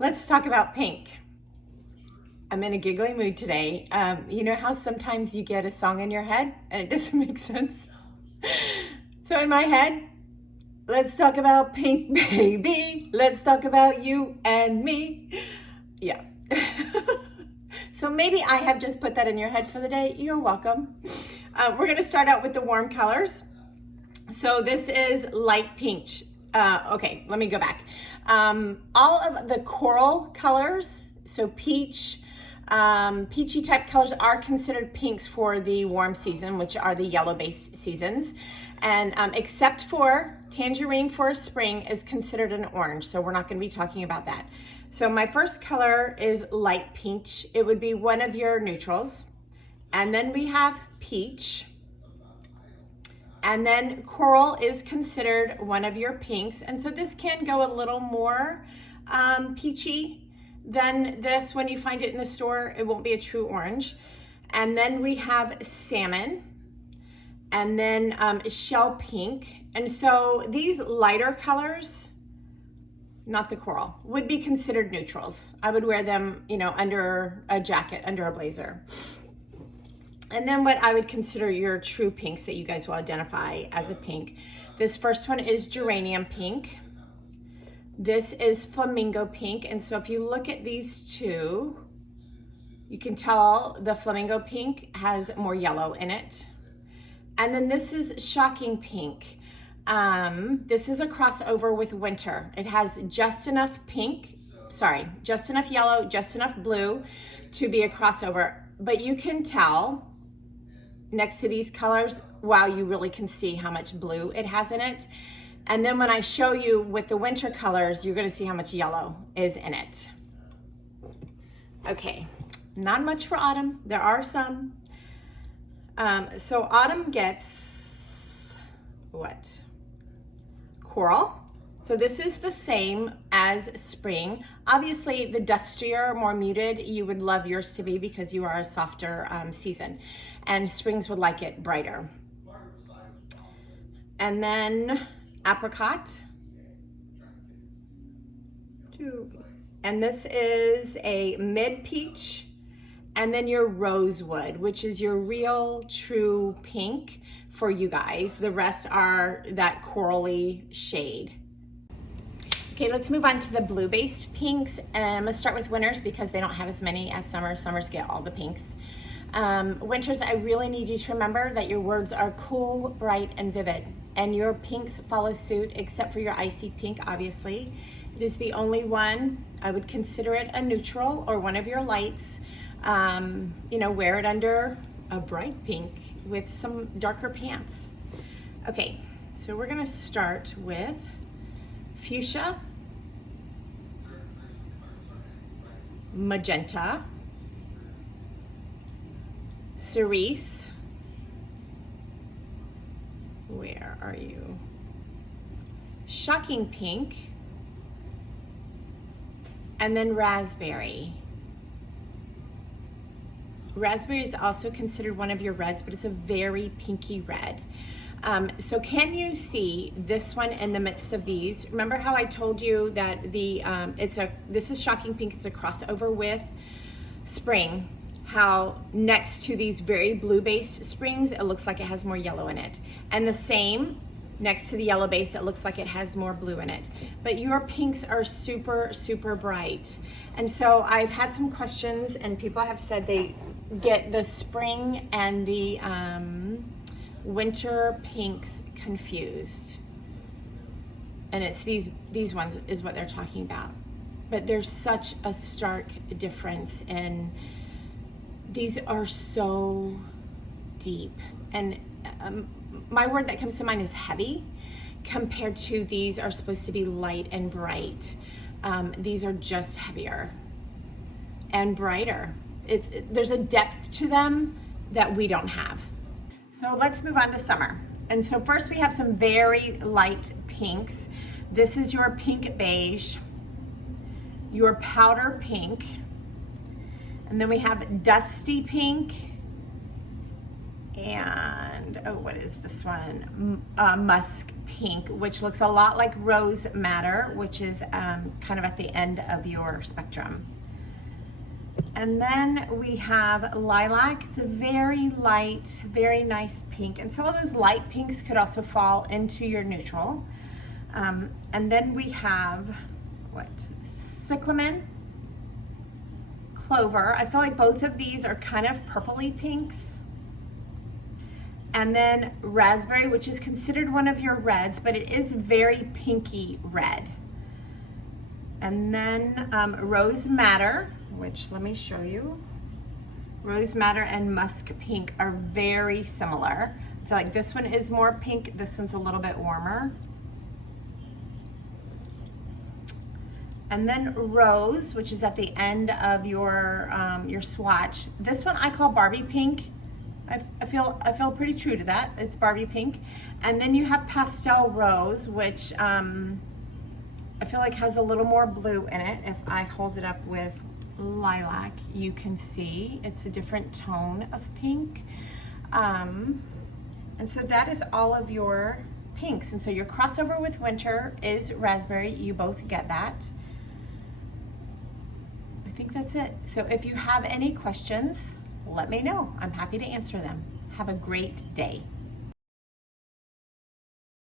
Let's talk about pink. I'm in a giggly mood today. You know how sometimes you get a song in your head and it doesn't make sense? So in my head, let's talk about pink, baby. Let's talk about you and me. Yeah. So maybe I have just put that in your head for the day. You're welcome. We're going to start out with the warm colors. So this is light peach. Okay, let me go back. All of the coral colors, so peach, peachy type colors are considered pinks for the warm season, which are the yellow based seasons. And except for tangerine for spring is considered an orange. So we're not going to be talking about that. So my first color is light peach. It would be one of your neutrals. And then we have peach. And then coral is considered one of your pinks. And so this can go a little more peachy than this. When you find it in the store, it won't be a true orange. And then we have salmon, and then shell pink. And so these lighter colors, not the coral, would be considered neutrals. I would wear them, you know, under a jacket, under a blazer. And then what I would consider your true pinks that you guys will identify as a pink. This first one is geranium pink. This is flamingo pink. And so if you look at these two, you can tell the flamingo pink has more yellow in it. And then this is shocking pink. This is a crossover with winter. It has just enough just enough yellow, just enough blue to be a crossover. But you can tell next to these colors, wow, you really can see how much blue it has in it. And then when I show you with the winter colors, you're gonna see how much yellow is in it. Okay, not much for autumn. There are some. So autumn gets what? Coral. So this is the same as spring. Obviously, the dustier, more muted, you would love yours to be because you are a softer season. And springs would like it brighter. And then apricot. And this is a mid peach. And then your rosewood, which is your real true pink for you guys. The rest are that corally shade. Okay, let's move on to the blue-based pinks. Let's start with winters because they don't have as many as summers. Summers get all the pinks. Winters, I really need you to remember that your words are cool, bright, and vivid. And your pinks follow suit, except for your icy pink, obviously. It is the only one. I would consider it a neutral or one of your lights. You know, wear it under a bright pink with some darker pants. Okay, so we're gonna start with fuchsia, magenta, cerise, where are you? Shocking pink, and then raspberry. Raspberry is also considered one of your reds, but it's a very pinky red. So can you see this one in the midst of these? Remember how I told you that this is shocking pink, it's a crossover with spring. How next to these very blue-based springs, it looks like it has more yellow in it. And the same next to the yellow base, it looks like it has more blue in it. But your pinks are super, super bright. And so I've had some questions and people have said they get the spring and the winter pinks confused. And it's these ones is what they're talking about. But there's such a stark difference, and these are so deep. And my word that comes to mind is heavy compared to these are supposed to be light and bright. These are just heavier and brighter. There's a depth to them that we don't have. So let's move on to summer. And so first we have some very light pinks. This is your pink beige, your powder pink, and then we have dusty pink And, oh, what is this one? Musk pink, which looks a lot like rose madder, which is kind of at the end of your spectrum. And then we have lilac. It's a very light, very nice pink. And some of those light pinks could also fall into your neutral. And then we have, what? Cyclamen, clover. I feel like both of these are kind of purpley pinks. And then raspberry, which is considered one of your reds, but it is very pinky red. And then rose madder, which let me show you. Rose madder and musk pink are very similar. I feel like this one is more pink, this one's a little bit warmer. And then rose, which is at the end of your swatch. This one I call Barbie pink. I feel pretty true to that. It's Barbie pink. And then you have pastel rose, which I feel like has a little more blue in it. If I hold it up with lilac, you can see it's a different tone of pink. And so that is all of your pinks. And so your crossover with winter is raspberry. You both get that. I think that's it. So if you have any questions, let me know. I'm happy to answer them. Have a great day.